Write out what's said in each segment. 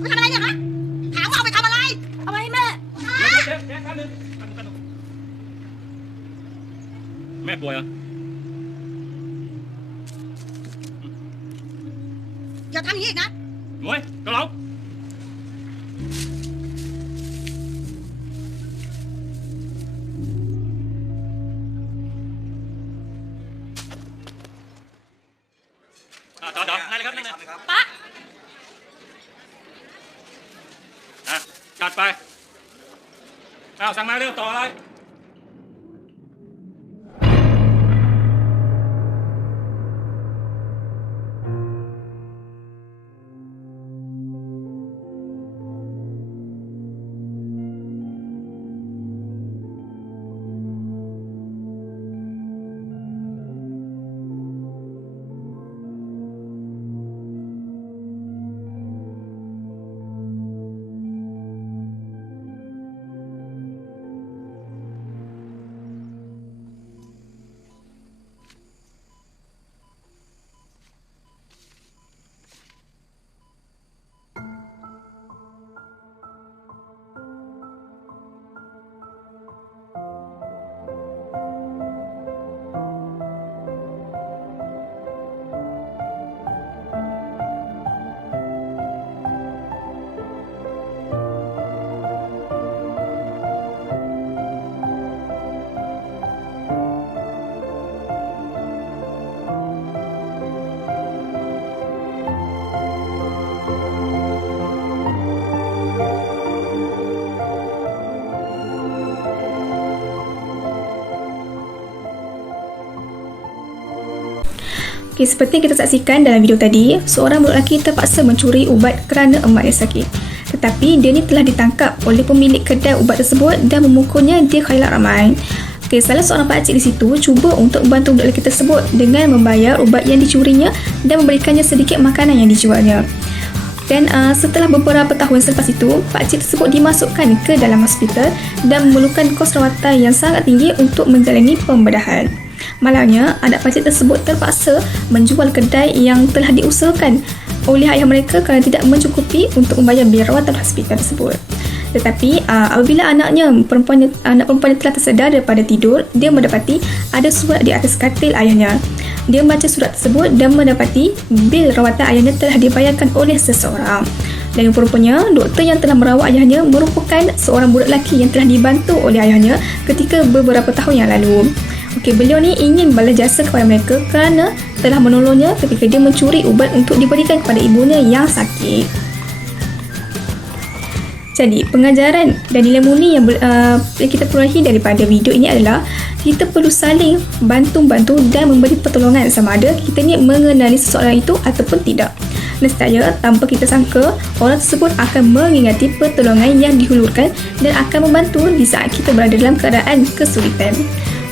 ไปทำอะไรเนี่ยฮะถามว่าเอาไปทำอะไรเอาไปให้แม่ เดี๋ยวแป๊บนึงแม่ป่วยเหรอ อย่าทำอย่างนี้อีกนะ หน่วยกระเหลาจอดนั่นเลยครับนั่นเลย ป๊า จัดไปสั่งมาเรื่องต่ออะไรOkay, seperti yang kita saksikan dalam video tadi, seorang budak lelaki terpaksa mencuri ubat kerana emaknya sakit. Tetapi dia ni telah ditangkap oleh pemilik kedai ubat tersebut dan memukulnya di khailat ramai. Okay, salah seorang pakcik di situ cuba untuk membantu budak lelaki tersebut dengan membayar ubat yang dicurinya dan memberikannya sedikit makanan yang dijualnya. Dan setelah beberapa tahun selepas itu, pakcik tersebut dimasukkan ke dalam hospital dan memerlukan kos rawatan yang sangat tinggi untuk menjalani pembedahan. Malangnya, anak pakcik tersebut terpaksa menjual kedai yang telah diusahakan oleh ayah mereka kerana tidak mencukupi untuk membayar bil rawatan hospital tersebut. Tetapi apabila anak perempuannya telah tersedar daripada tidur, dia mendapati ada surat di atas katil ayahnya. Dia membaca surat tersebut dan mendapati bil rawatan ayahnya telah dibayarkan oleh seseorang. Dan rupanya, doktor yang telah merawat ayahnya merupakan seorang budak lelaki yang telah dibantu oleh ayahnya ketika beberapa tahun yang lalu. Okey, beliau ni ingin balas jasa kepada mereka kerana telah menolongnya ketika dia mencuri ubat untuk diberikan kepada ibunya yang sakit. Jadi, pengajaran dan nilai murni yang kita perolehi daripada video ini adalah kita perlu saling bantu-bantu dan memberi pertolongan sama ada kita ni mengenali seseorang itu ataupun tidak. Nescaya tanpa kita sangka, orang tersebut akan mengingati pertolongan yang dihulurkan dan akan membantu di saat kita berada dalam keadaan kesulitan.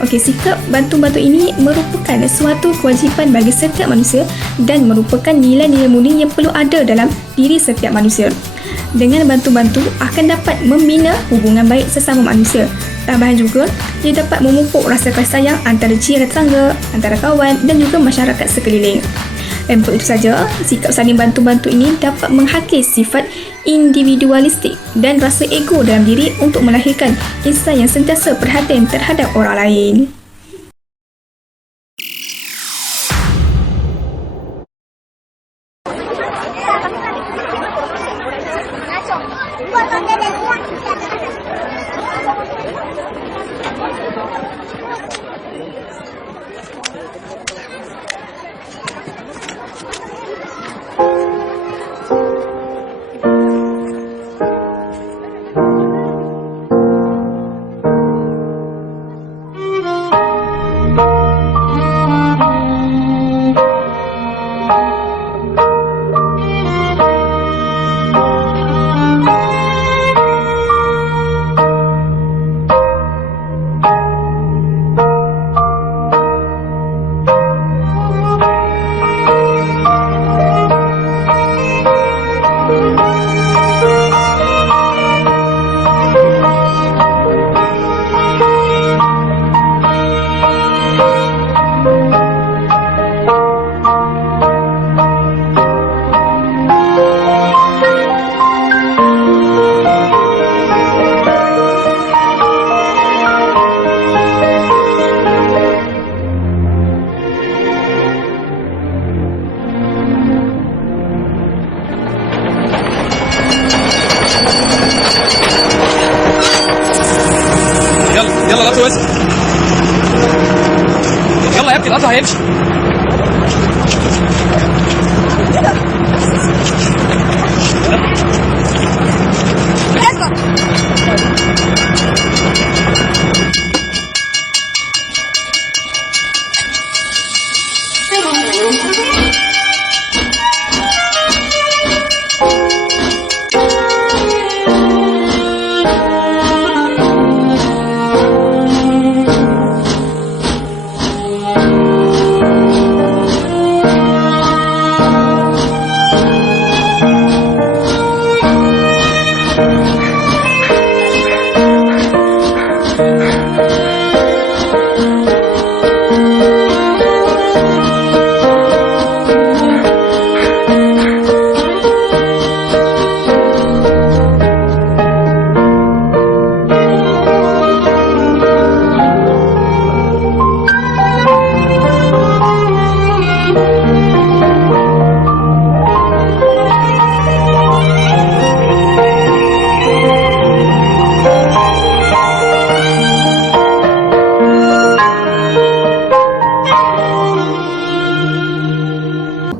Okey, sikap bantu-bantu ini merupakan suatu kewajipan bagi setiap manusia dan merupakan nilai-nilai murni yang perlu ada dalam diri setiap manusia. Dengan bantu-bantu akan dapat membina hubungan baik sesama manusia. Tambahan juga, ia dapat memupuk rasa kasih sayang antara jiran tetangga, antara kawan dan juga masyarakat sekeliling. Dan untuk itu saja, sikap saling bantu-bantu ini dapat menghakis sifat individualistik dan rasa ego dalam diri untuk melahirkan insan yang sentiasa perhatian terhadap orang lain. Sahib.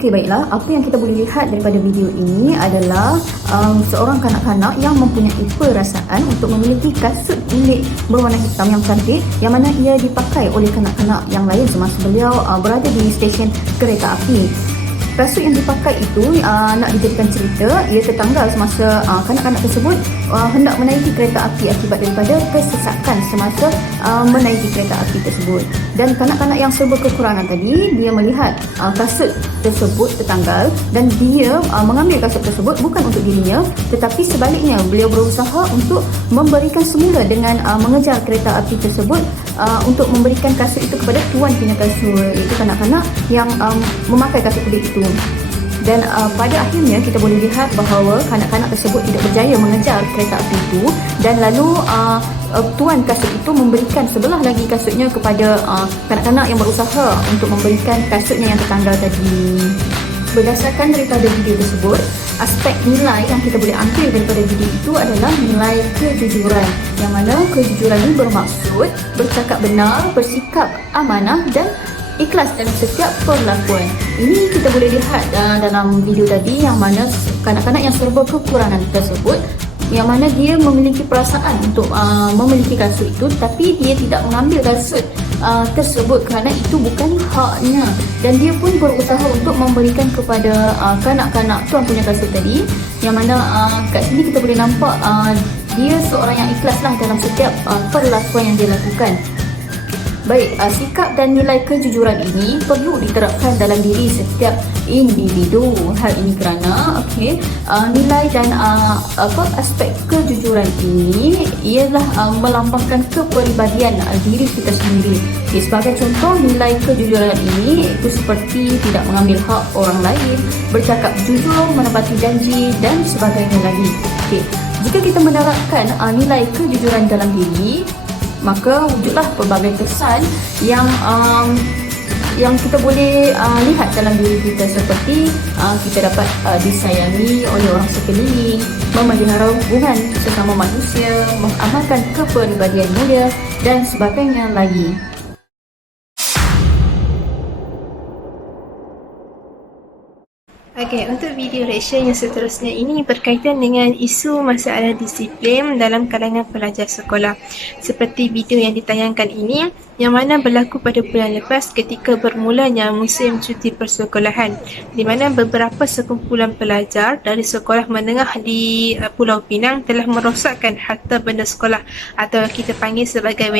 Okey, baiklah. Apa yang kita boleh lihat daripada video ini adalah seorang kanak-kanak yang mempunyai perasaan untuk memiliki kasut bilik berwarna hitam yang cantik, yang mana ia dipakai oleh kanak-kanak yang lain semasa beliau berada di stesen kereta api. Kasut yang dipakai itu nak dijadikan cerita, ia tertanggal semasa kanak-kanak tersebut hendak menaiki kereta api akibat daripada kesesakan semasa menaiki kereta api tersebut. Dan kanak-kanak yang serba kekurangan tadi, dia melihat kasut tersebut tertanggal dan dia mengambil kasut tersebut bukan untuk dirinya, tetapi sebaliknya beliau berusaha untuk memberikan semula dengan mengejar kereta api tersebut untuk memberikan kasut itu kepada tuan punya kasut, iaitu kanak-kanak yang memakai kasut kulit itu. Dan pada akhirnya kita boleh lihat bahawa kanak-kanak tersebut tidak berjaya mengejar kereta api itu, dan lalu tuan kasut itu memberikan sebelah lagi kasutnya kepada kanak-kanak yang berusaha untuk memberikan kasutnya yang tertanggal tadi. Berdasarkan daripada video tersebut, aspek nilai yang kita boleh ambil daripada video itu adalah nilai kejujuran, yang mana kejujuran ini bermaksud bercakap benar, bersikap amanah dan ikhlas dalam setiap perlakuan. Ini kita boleh lihat dalam video tadi, yang mana kanak-kanak yang serba kekurangan tersebut, yang mana dia memiliki perasaan untuk memiliki kasut itu, tapi dia tidak mengambil kasut tersebut kerana itu bukan haknya, dan dia pun berusaha untuk memberikan kepada kanak-kanak tuan punya kasut tadi, yang mana kat sini kita boleh nampak dia seorang yang ikhlaslah dalam setiap perlakuan yang dia lakukan. Baik, sikap dan nilai kejujuran ini perlu diterapkan dalam diri setiap individu. Hal ini kerana nilai dan aspek kejujuran ini ialah melambangkan kepribadian diri kita sendiri. Sebagai contoh, nilai kejujuran ini itu seperti tidak mengambil hak orang lain, bercakap jujur, menepati janji dan sebagainya lagi. Jika kita menerapkan nilai kejujuran dalam diri, maka wujudlah pelbagai kesan yang kita boleh lihat dalam diri kita, seperti kita dapat disayangi oleh orang sekeliling, memelihara hubungan sesama manusia, mengamalkan kepribadian mulia dan sebagainya lagi. Okey, untuk video reaction yang seterusnya ini berkaitan dengan isu masalah disiplin dalam kalangan pelajar sekolah. Seperti video yang ditayangkan ini, yang mana berlaku pada bulan lepas ketika bermulanya musim cuti persekolahan, di mana beberapa sekumpulan pelajar dari sekolah menengah di Pulau Pinang telah merosakkan harta benda sekolah, atau kita panggil sebagai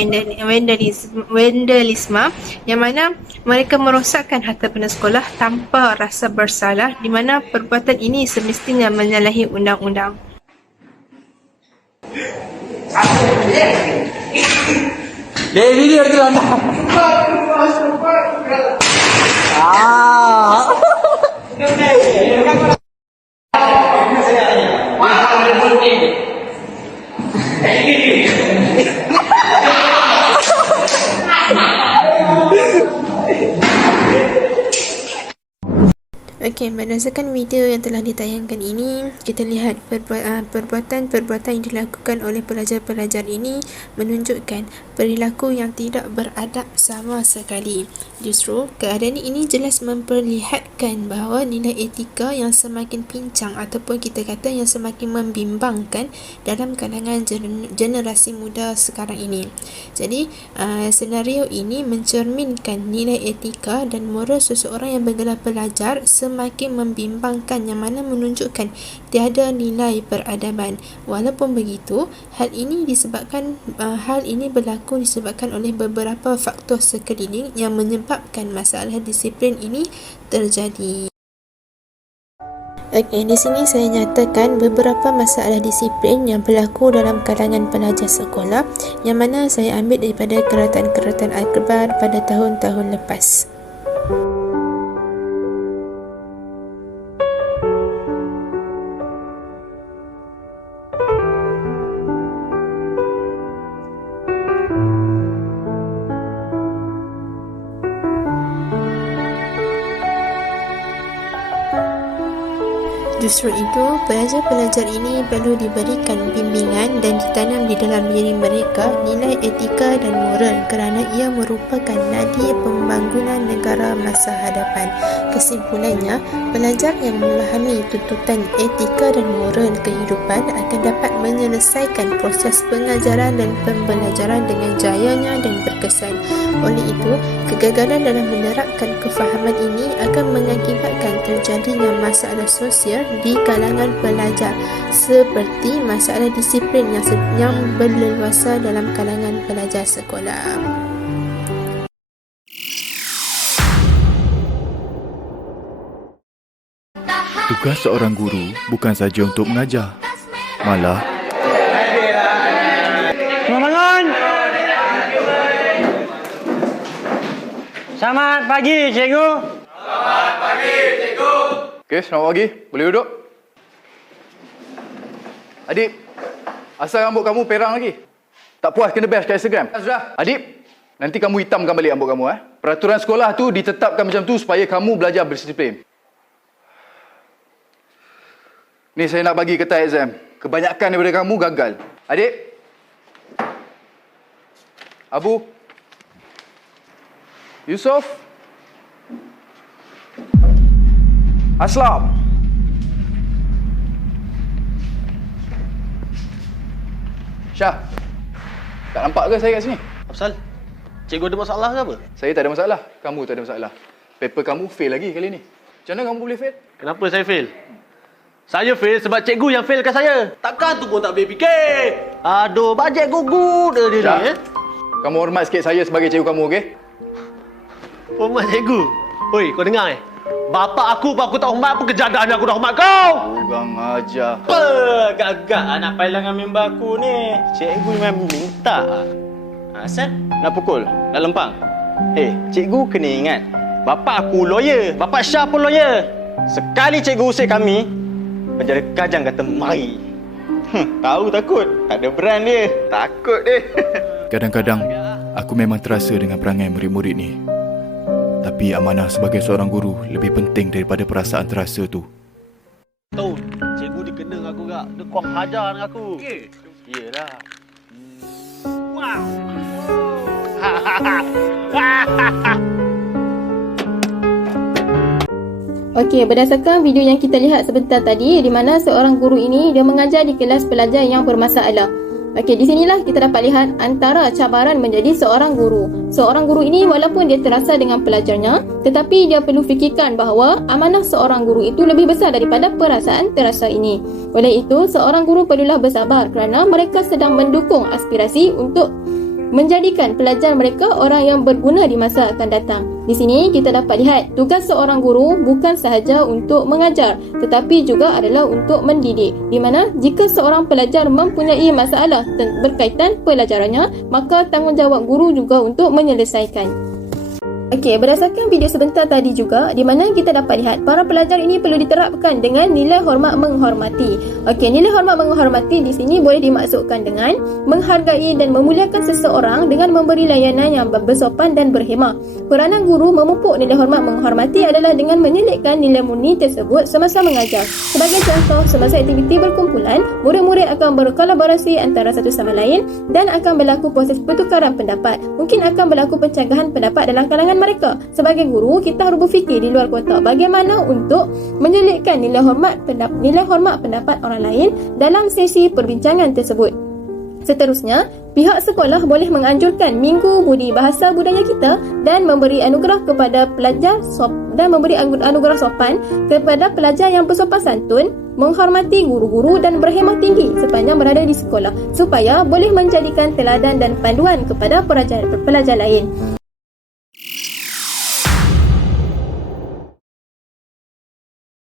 vandalisme, yang mana mereka merosakkan harta benda sekolah tanpa rasa bersalah, di mana perbuatan ini semestinya menyalahi undang-undang. Video tu anda. Okey, berdasarkan video yang telah ditayangkan ini, kita lihat perbuatan-perbuatan yang dilakukan oleh pelajar-pelajar ini menunjukkan perilaku yang tidak beradab sama sekali. Justru, keadaan ini jelas memperlihatkan bahawa nilai etika yang semakin pincang ataupun kita kata yang semakin membimbangkan dalam kalangan generasi muda sekarang ini. Jadi, senario ini mencerminkan nilai etika dan moral seseorang yang bergelar pelajar semakin membimbangkan, yang mana menunjukkan tiada nilai peradaban. Walaupun begitu, hal ini berlaku disebabkan oleh beberapa faktor sekeliling yang menyebabkan masalah disiplin ini terjadi. Okey, di sini saya nyatakan beberapa masalah disiplin yang berlaku dalam kalangan pelajar sekolah yang mana saya ambil daripada keratan-keratan akhbar pada tahun-tahun lepas. Justru itu, pelajar-pelajar ini perlu diberikan bimbingan dan ditanam di dalam diri mereka nilai etika dan moral kerana ia merupakan nadi pembangunan negara masa hadapan. Kesimpulannya, pelajar yang memahami tuntutan etika dan moral kehidupan akan dapat menyelesaikan proses pengajaran dan pembelajaran dengan jayanya dan berkesan. Oleh itu, kegagalan dalam menerapkan kefahaman ini akan mengakibatkan terjadinya masalah sosial di kalangan pelajar seperti masalah disiplin yang berleluasa dalam kalangan pelajar sekolah. Tugas seorang guru bukan saja untuk mengajar, malah Bangun! Selamat pagi, cikgu. Selamat pagi, cikgu. Okey, selamat pagi. Boleh duduk? Adik, asal rambut kamu perang lagi? Tak puas kena bash kat Instagram? Sudah. Adik, nanti kamu hitamkan balik rambut kamu. Peraturan sekolah tu ditetapkan macam tu supaya kamu belajar berdisiplin. Ni saya nak bagi kertas exam. Kebanyakan daripada kamu gagal. Adik. Abu. Yusof. Aslam. Syah. Tak nampak ke saya kat sini? Apasal? Cikgu ada masalah ke apa? Saya tak ada masalah. Kamu tak ada masalah. Paper kamu fail lagi kali ni. Macam mana kamu boleh fail? Kenapa saya fail? Saya fail sebab cikgu yang failkan saya. Takkan tu pun tak boleh fikir. Aduh, bajet gugut dia Syah, ni. kamu hormat sikit saya sebagai cikgu kamu, okey? Hormat cikgu. Oi, kau dengar Bapak aku pun aku tak hormat, apa kejadiannya aku dah hormat kau? Kurang ajar. Apa? Gagak nak pailang dengan member aku ni. Cikgu memang minta. Asal? Nak pukul? Nak lempang? Cikgu kena ingat. Bapak aku lawyer. Bapak Syah pun lawyer. Sekali cikgu usik kami, penjara Kajang kata mari. Tahu takut? Tak ada brand dia. Takut dia. kadang-kadang aku memang terasa dengan perangai murid-murid ni. Tapi amanah sebagai seorang guru lebih penting daripada perasaan terasa tu. Tahu, cikgu dia kena dengan aku gak. Dia kuang hajar dengan aku. Okey. Iyalah. Wow. Okey, berdasarkan video yang kita lihat sebentar tadi, di mana seorang guru ini dia mengajar di kelas pelajar yang bermasalah. Okey, di sinilah kita dapat lihat antara cabaran menjadi seorang guru. Seorang guru ini walaupun dia terasa dengan pelajarnya, tetapi dia perlu fikirkan bahawa amanah seorang guru itu lebih besar daripada perasaan terasa ini. Oleh itu, seorang guru perlulah bersabar kerana mereka sedang mendukung aspirasi untuk menjadikan pelajar mereka orang yang berguna di masa akan datang. Di sini kita dapat lihat tugas seorang guru bukan sahaja untuk mengajar tetapi juga adalah untuk mendidik, di mana jika seorang pelajar mempunyai masalah berkaitan pelajarannya, maka tanggungjawab guru juga untuk menyelesaikan. Okey, berdasarkan video sebentar tadi juga, di mana kita dapat lihat para pelajar ini perlu diterapkan dengan nilai hormat menghormati. Okey, nilai hormat menghormati di sini boleh dimaksudkan dengan menghargai dan memuliakan seseorang dengan memberi layanan yang bersopan dan berhemah. Peranan guru memupuk nilai hormat menghormati adalah dengan menyelitkan nilai murni tersebut semasa mengajar. Sebagai contoh, semasa aktiviti berkumpulan, murid-murid akan berkolaborasi antara satu sama lain dan akan berlaku proses pertukaran pendapat. Mungkin akan berlaku pencanggahan pendapat dalam kalangan mereka. Sebagai guru, kita harus berfikir di luar kotak bagaimana untuk menyelitkan nilai hormat pendapat orang lain dalam sesi perbincangan tersebut. Seterusnya, pihak sekolah boleh menganjurkan Minggu Budi Bahasa Budaya kita dan memberi anugerah kepada pelajar anugerah sopan kepada pelajar yang bersopan santun, menghormati guru-guru dan berhemah tinggi sepanjang berada di sekolah supaya boleh menjadikan teladan dan panduan kepada pelajar lain.